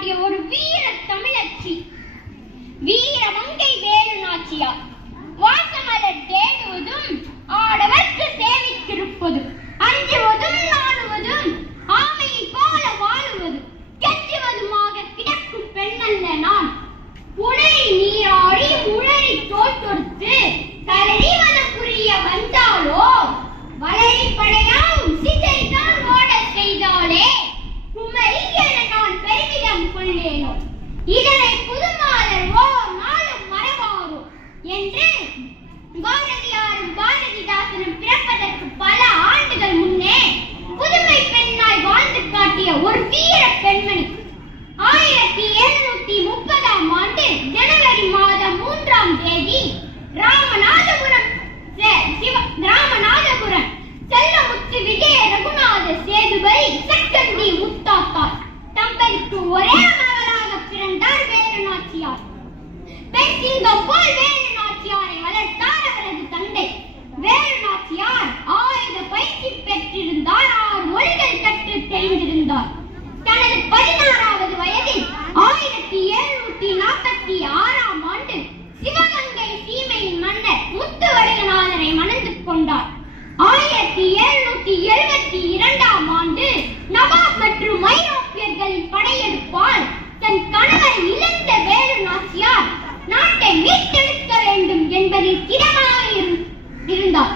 காட்டிய ஒரு வீர தமிழச்சி வீர மங்கை வேறு நாச்சியார். வாசமலர் தேடுவதும் ஆடவர்க்கு சேவித்திருப்பதும். முத்தாத்தார். ஒரே மகளாக பிறந்தார் வேலு நாச்சியார். போல் வேலு நாச்சியாரை வளர்த்தார் அவரது தந்தை. வேலு நாச்சியார் ஆயுத பயிற்சி பெற்றிருந்தார் ஆறு மொழிகள் கற்று தெரிந்திருந்தார். தனது பதினாறாவது வயதில் ஆயிரத்தி எழுநூத்தி நாற்பத்தி ஆறாம் ஆண்டு சிவகங்கை சீமையின் மன்னர் முத்துவடுகநாதரை மணந்து கொண்டார். ஆயிரத்தி எழுநூத்தி எழுபத்தி இரண்டாம் ஆண்டு நவாப் மற்றும் ஐரோப்பியர்களின் படையெடுப்பால் தன் கணவர் இழந்த வேலு நாச்சியார் நாட்டை மீட்டெடுக்க வேண்டும் என்பதில் திடமாக இருந்தார்.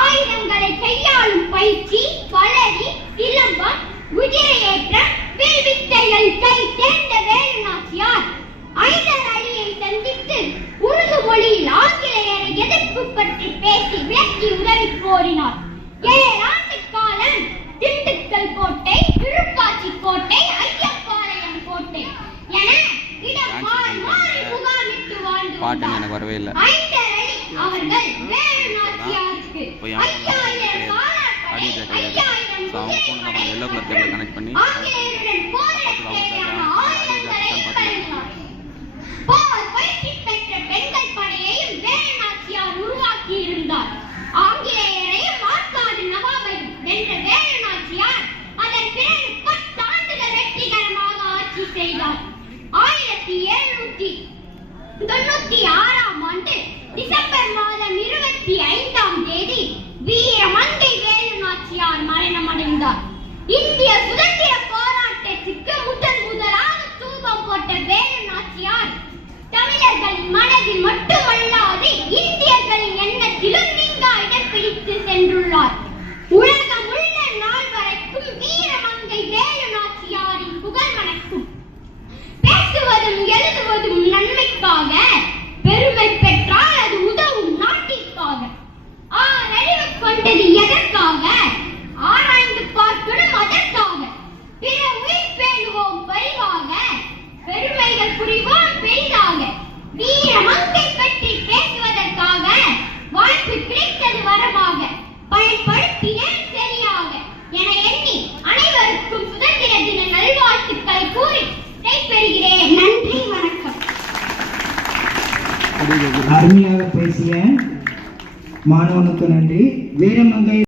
ஆயுதங்களை கையாளும் பயிற்சி வளரி சிலம்பம் குதிரையேற்றம் வில்வித்தைகள் கை தேர்ந்த வேலு நாச்சியார் ஐதர் அலியை சந்தித்து உருது மொழியில் ஆங்கிலேயரை எதிர்ப்பு பற்றி பேசி விளக்கி உதவி கோரினார். பாட்டுன்னு. எனக்கு வரவே இல்லை. இப்போ என் ஆடியோ கிடையாது. ஸோ அவங்க ஃபோன் நம்ம எல்லோ கலர் கனெக்ட் பண்ணி தமிழர்களின் மனதில் மட்டுமல்லாது இந்தியர்களின் எண்ணத்திலும் நீங்க இடம் பிடித்து சென்றுள்ளார். உலகம் உள்ள நாள் வரைக்கும் வீரமங்கை வேலு நாச்சியாரின் புகழ் மணக்கும். பேசுவதும் எழுதுவதும் நன்மைக்காக பெருமை பெற்றால் அது உதவும் நாட்டிற்காக. ஆறறிவு கொண்டது அருமையாக பேசிய மாணவனுக்கு நன்றி. வீரமங்கை